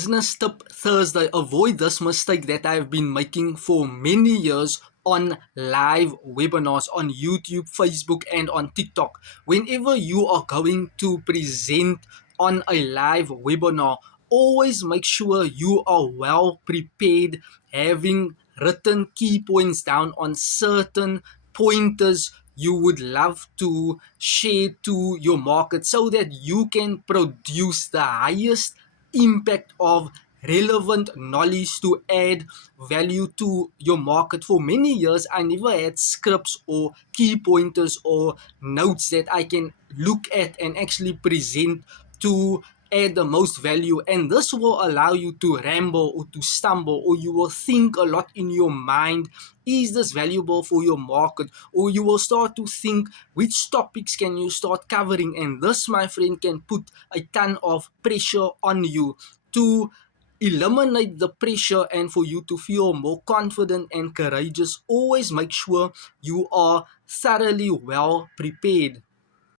Business tip Thursday. Avoid this mistake that I've been making for many years on live webinars on YouTube, Facebook, and on TikTok. Whenever you are going to present on a live webinar, always make sure you are well prepared, having written key points down on certain pointers you would love to share to your market so that you can produce the highest impact of relevant knowledge to add value to your market. For many years, I never had scripts or key pointers or notes that I can look at and actually present to add the most value, and this will allow you to ramble or to stumble, or you will think a lot in your mind. Is this valuable for your market? Or you will start to think, which topics can you start covering? And this, my friend, can put a ton of pressure on you. To eliminate the pressure and for you to feel more confident and courageous, always make sure you are thoroughly well prepared.